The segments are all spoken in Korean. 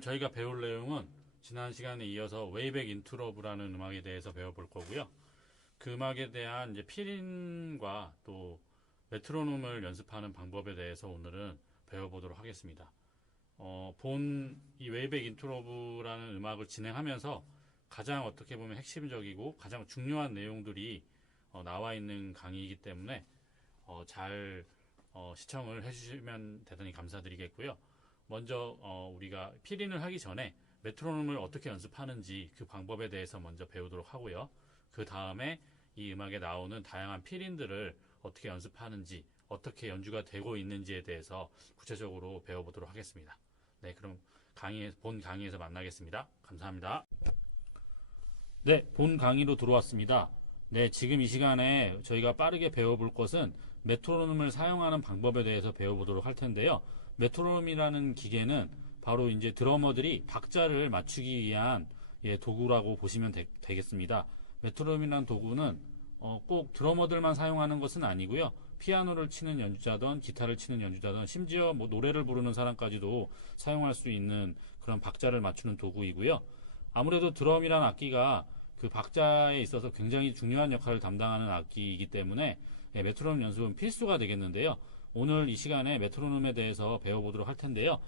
저희가 배울 내용은 지난 시간에 이어서 웨이백 인트로브라는 음악에 대해서 배워볼 거고요. 그 음악에 대한 이제 필인과 또 메트로놈을 연습하는 방법에 대해서 오늘은 배워보도록 하겠습니다. 어, 본 이 웨이백 인트로브라는 음악을 진행하면서 가장 어떻게 보면 핵심적이고 가장 중요한 내용들이 어, 나와 있는 강의이기 때문에 어, 잘 어, 시청을 해주시면 대단히 감사드리겠고요. 먼저 어, 우리가 필인을 하기 전에 메트로놈을 어떻게 연습하는지 그 방법에 대해서 먼저 배우도록 하고요. 그 다음에 이 음악에 나오는 다양한 필인들을 어떻게 연습하는지 어떻게 연주가 되고 있는지에 대해서 구체적으로 배워보도록 하겠습니다. 네, 그럼 강의 본 강의에서 만나겠습니다. 감사합니다. 네, 본 강의로 들어왔습니다. 네, 지금 이 시간에 저희가 빠르게 배워볼 것은 메트로놈을 사용하는 방법에 대해서 배워보도록 할 텐데요. 메트로놈이라는 기계는 바로 이제 드러머들이 박자를 맞추기 위한 예, 도구라고 보시면 되, 겠습니다 메트로놈이라는 도구는 어, 꼭 드러머들만 사용하는 것은 아니고요. 피아노를 치는 연주자든 기타를 치는 연주자든 심지어 뭐 노래를 부르는 사람까지도 사용할 수 있는 그런 박자를 맞추는 도구이고요. 아무래도 드럼이란 악기가 그 박자에 있어서 굉장히 중요한 역할을 담당하는 악기이기 때문에 예, 메트로놈 연습은 필수가 되겠는데요. 오늘 이 시간에 메트로놈에 대해서 배워보도록 할 텐데요.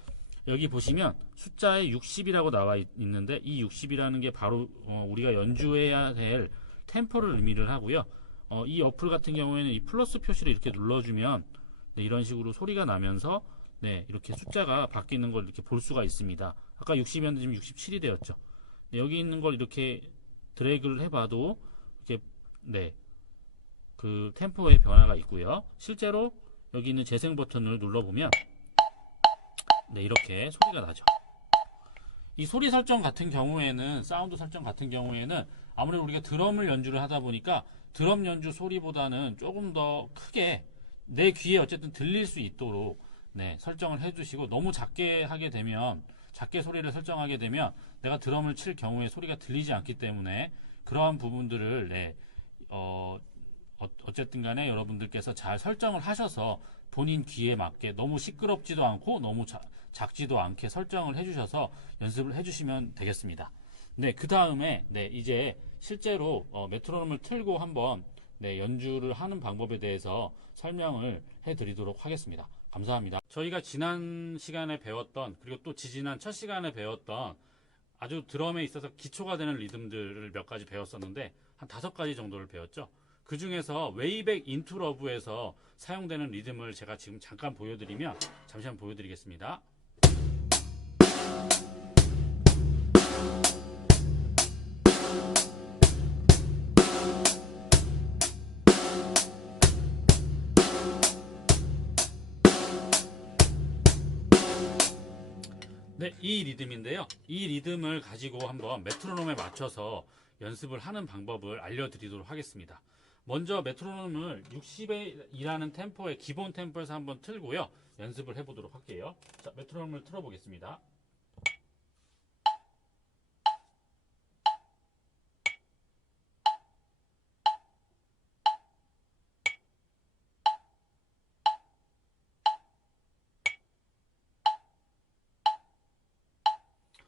여기 보시면 숫자에 60이라고 나와 있- 있는데 이 60이라는 게 바로 어, 우리가 연주해야 될 템포를 의미를 하고요. 어, 이 어플 같은 경우에는 이 플러스 표시를 이렇게 눌러주면 네, 이런 식으로 소리가 나면서 네, 이렇게 숫자가 바뀌는 걸 이렇게 볼 수가 있습니다. 아까 60이었는데 지금 67이 되었죠. 네, 여기 있는 걸 이렇게 드래그를 해봐도 이렇게 네, 그 템포의 변화가 있고요. 실제로 여기 있는 재생 버튼을 눌러보면 네, 이렇게 소리가 나죠. 이 소리 설정 같은 경우에는 사운드 설정 같은 경우에는 아무래도 우리가 드럼을 연주를 하다 보니까 드럼 연주 소리보다는 조금 더 크게 내 귀에 어쨌든 들릴 수 있도록 네, 설정을 해주시고 너무 작게 하게 되면 작게 소리를 설정하게 되면 내가 드럼을 칠 경우에 소리가 들리지 않기 때문에 그러한 부분들을 네, 어, 어, 어쨌든 간에 여러분들께서 잘 설정을 하셔서 본인 귀에 맞게 너무 시끄럽지도 않고 너무 자- 작지도 않게 설정을 해주셔서 연습을 해주시면 되겠습니다. 네, 그 다음에 네, 이제 실제로 어, 메트로놈을 틀고 한번 네, 연주를 하는 방법에 대해서 설명을 해드리도록 하겠습니다. 감사합니다. 저희가 지난 시간에 배웠던 그리고 또 지지난 첫 시간에 배웠던 아주 드럼에 있어서 기초가 되는 리듬들을 몇 가지 배웠었는데 한 다섯 가지 정도를 배웠죠. 그 중에서 웨이백 인투 러브에서 사용되는 리듬을 제가 지금 잠깐 보여드리면 잠시만 보여드리겠습니다. 네, 이 리듬인데요. 이 리듬을 가지고 한번 메트로놈에 맞춰서 연습을 하는 방법을 알려드리도록 하겠습니다. 먼저 메트로놈을 60에 일하는 템포의 기본 템포에서 한번 틀고요. 연습을 해보도록 할게요. 자, 메트로놈을 틀어보겠습니다.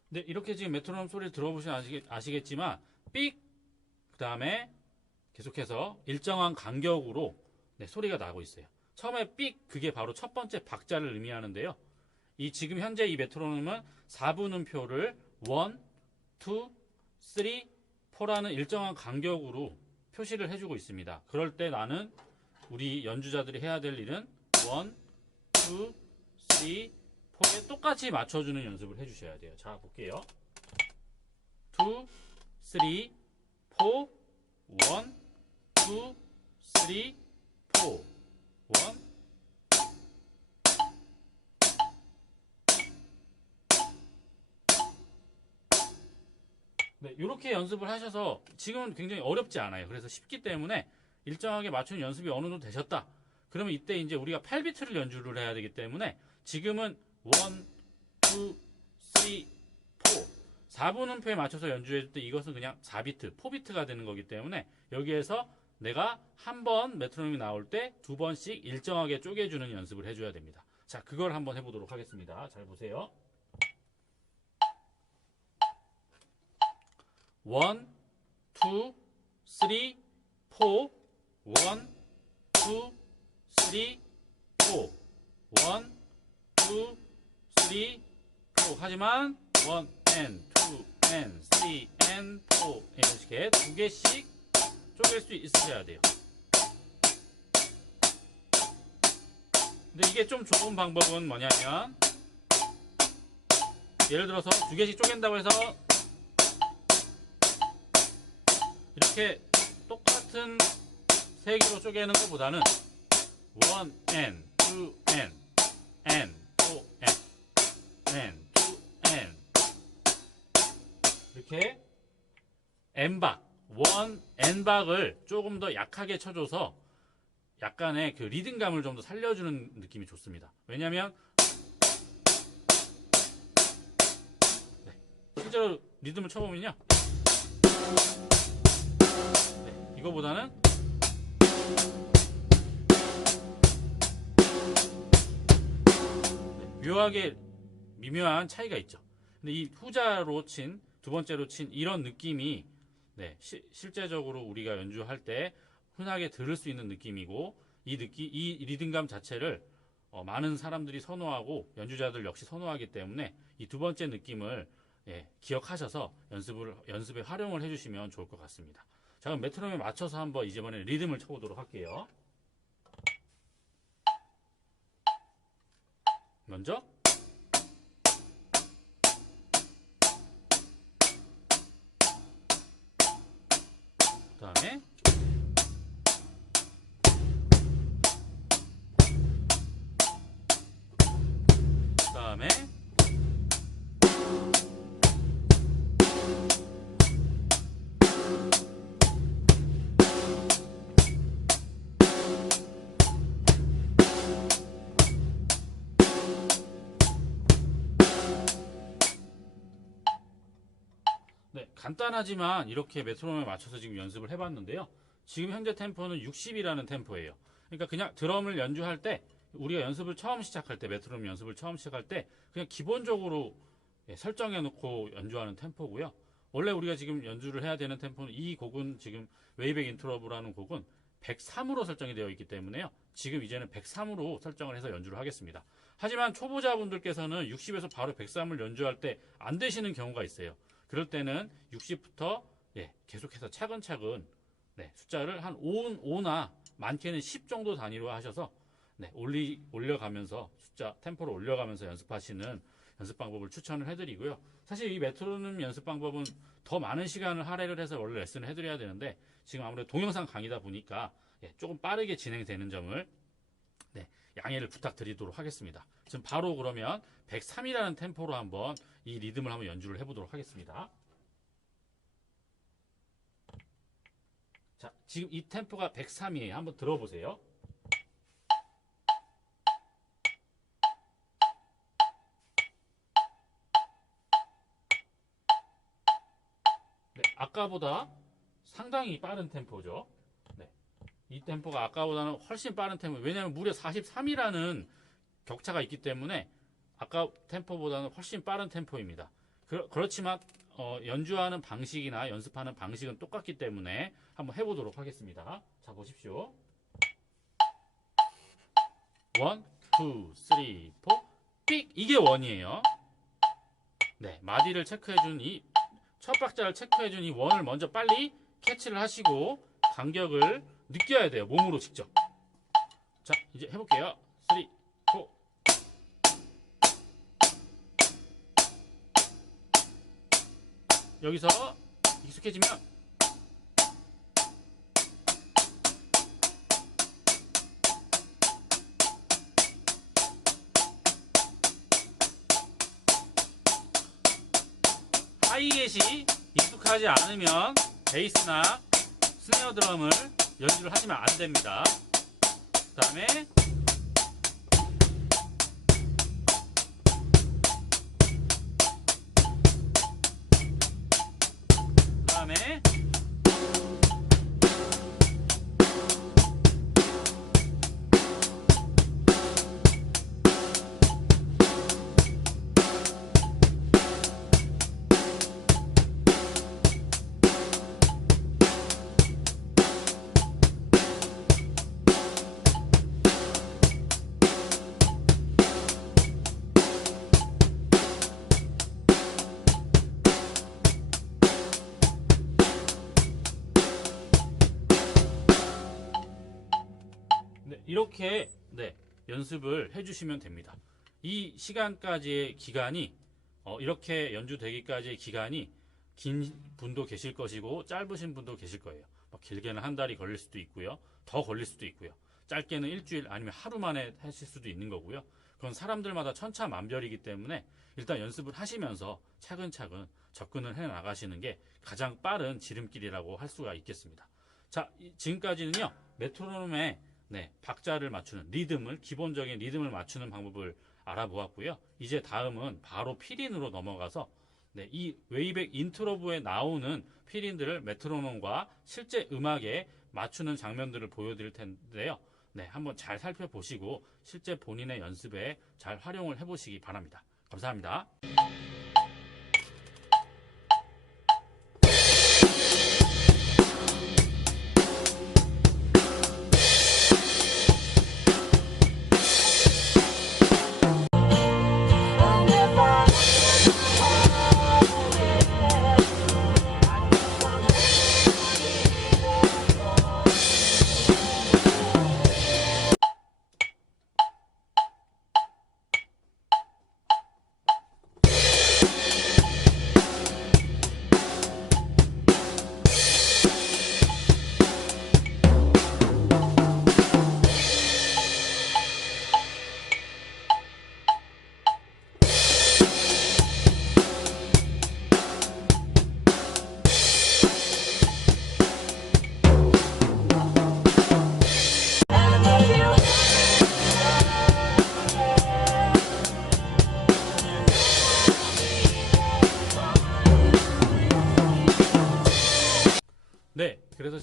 네, 이렇게 지금 메트로놈 소리를 들어보시면 아시겠, 지만 삑, 그 다음에 계속해서 일정한 간격으로 네, 소리가 나고 있어요. 처음에 삑, 그게 바로 첫 번째 박자를 의미하는데요. 이 지금 현재 이 메트로놈은 4분음표를 1, 2, 3, 4라는 일정한 간격으로 표시를 해주고 있습니다. 그럴 때 나는 우리 연주자들이 해야 될 일은 1, 2, 3, 4에 똑같이 맞춰주는 연습을 해주셔야 돼요. 자, 볼게요. 2, 3, 4, 1, 2, 3, 4, 1. 네, 이렇게 연습을 하셔서 지금은 굉장히 어렵지 않아요. 그래서 쉽기 때문에 일정하게 맞추는 연습이 어느 정도 되셨다. 그러면 이때 이제 우리가 8비트를 연주를 해야 되기 때문에 지금은 1, 2, 3, 4. 4분 음표에 맞춰서 연주해줄 때 이것은 그냥 4비트, 4비트가 되는 거기 때문에 여기에서 내가 한 번 메트로놈이 나올 때 두 번씩 일정하게 쪼개주는 연습을 해줘야 됩니다. 자, 그걸 한번 해보도록 하겠습니다. 잘 보세요. 원, 투, 쓰리, 포, 원, 투, 쓰리, 포, 원, 투, 쓰리, 포. 하지만 원, 앤, 투, 앤, 쓰리, 앤, 포 식의 두 개씩 쪼갤 수 있으셔야 돼요. 근데 이게 좀 좋은 방법은 뭐냐면 예를 들어서 두 개씩 쪼갠다고 해서 이렇게 똑같은 세 개로 쪼개는 것보다는 원 n, two n, n, two n, n, two n 이렇게 n박, 원 n박을 조금 더 약하게 쳐줘서 약간의 그 리듬감을 좀 더 살려주는 느낌이 좋습니다. 왜냐하면 네, 실제로 리듬을 쳐보면요. 네, 이거보다는 네, 묘하게 미묘한 차이가 있죠. 근데 이 후자로 친, 두 번째로 친 이런 느낌이 네, 시- 실제적으로 우리가 연주할 때 흔하게 들을 수 있는 느낌이고 이 느낌, 이 리듬감 자체를 어, 많은 사람들이 선호하고 연주자들 역시 선호하기 때문에 이 두 번째 느낌을 예, 기억하셔서 연습을 연습에 활용을 해주시면 좋을 것 같습니다. 자, 그럼 메트로놈에 맞춰서 한번 이번에 리듬을 쳐보도록 할게요. 먼저 그 다음에 그 다음에 간단하지만 이렇게 메트로놈에 맞춰서 지금 연습을 해봤는데요. 지금 현재 템포는 60이라는 템포예요. 그러니까 그냥 드럼을 연주할 때 우리가 연습을 처음 시작할 때 메트로놈 연습을 처음 시작할 때 그냥 기본적으로 예, 설정해 놓고 연주하는 템포고요. 원래 우리가 지금 연주를 해야 되는 템포는 이 곡은 지금 웨이백 인트러브라는 곡은 103으로 설정이 되어 있기 때문에요. 지금 이제는 103으로 설정을 해서 연주를 하겠습니다. 하지만 초보자분들께서는 60에서 바로 103을 연주할 때 안 되시는 경우가 있어요. 그럴 때는 60부터 예, 계속해서 차근차근 네, 숫자를 한 5, 5나 많게는 10 정도 단위로 하셔서 네, 올리, 올려가면서 숫자 템포를 올려가면서 연습하시는 연습 방법을 추천을 해드리고요. 사실 이 메트로놈 연습 방법은 더 많은 시간을 할애를 해서 원래 레슨을 해드려야 되는데 지금 아무래도 동영상 강의다 보니까 예, 조금 빠르게 진행되는 점을 네, 양해를 부탁드리도록 하겠습니다. 지금 바로 그러면 103이라는 템포로 한번 이 리듬을 한번 연주를 해보도록 하겠습니다. 자, 지금 이 템포가 103이에요. 한번 들어보세요. 네, 아까보다 상당히 빠른 템포죠. 네. 이 템포가 아까보다는 훨씬 빠른 템포. 왜냐하면 무려 43이라는 격차가 있기 때문에 아까 템포보다는 훨씬 빠른 템포입니다. 그, 렇지만 연주하는 방식이나 연습하는 방식은 똑같기 때문에 한번 해보도록 하겠습니다. 자 보십시오. 원, 투, 쓰리, 포, 삑 이게 원이에요. 네, 마디를 체크해준 이 첫 박자를 체크해준 이 원을 먼저 빨리 캐치를 하시고 간격을 느껴야 돼요. 몸으로 직접. 자, 이제 해볼게요. 3, 4. 여기서 익숙해지면 하이햇이 익숙하지 않으면 베이스나 스네어 드럼을 연주를 하시면 안 됩니다. 그 다음에 이렇게 네, 연습을 해주시면 됩니다. 이 시간까지의 기간이 어, 이렇게 연주되기까지의 기간이 긴 분도 계실 것이고 짧으신 분도 계실 거예요. 뭐 길게는 한 달이 걸릴 수도 있고요. 더 걸릴 수도 있고요. 짧게는 일주일 아니면 하루 만에 하실 수도 있는 거고요. 그건 사람들마다 천차만별이기 때문에 일단 연습을 하시면서 차근차근 접근을 해 나가시는 게 가장 빠른 지름길이라고 할 수가 있겠습니다. 자, 이- 지금까지는요. 메트로놈의 네, 박자를 맞추는 리듬을 기본적인 리듬을 맞추는 방법을 알아보았고요. 이제 다음은 바로 피린으로 넘어가서 네, 이 웨이백 인트로브에 나오는 피린들을 메트로놈과 실제 음악에 맞추는 장면들을 보여드릴 텐데요. 네, 한번 잘 살펴보시고 실제 본인의 연습에 잘 활용을 해보시기 바랍니다. 감사합니다.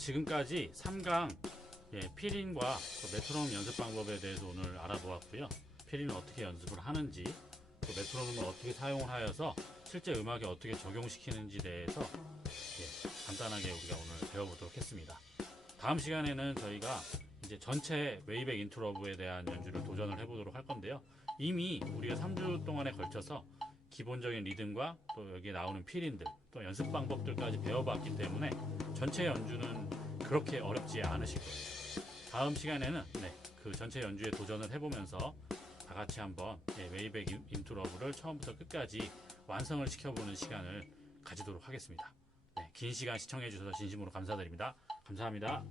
지금까지 3강 예, 피린과 또 메트로놈 연습 방법에 대해서 오늘 알아보았고요. 피린을 어떻게 연습을 하는지, 또 메트로놈을 어떻게 사용을 하여서 실제 음악에 어떻게 적용시키는지 대해서 예, 간단하게 우리가 오늘 배워보도록 했습니다. 다음 시간에는 저희가 이제 전체 웨이백 인트로브에 대한 연주를 도전을 해보도록 할 건데요. 이미 우리가 3주 동안에 걸쳐서 기본적인 리듬과 또 여기에 나오는 피린들, 또 연습 방법들까지 배워봤기 때문에 전체 연주는 그렇게 어렵지 않으실 거예요. 다음 시간에는 네, 그 전체 연주에 도전을 해보면서 다 같이 한번 예, 웨이백 인- 인트로브를 처음부터 끝까지 완성을 시켜보는 시간을 가지도록 하겠습니다. 네, 긴 시간 시청해 주셔서 진심으로 감사드립니다. 감사합니다.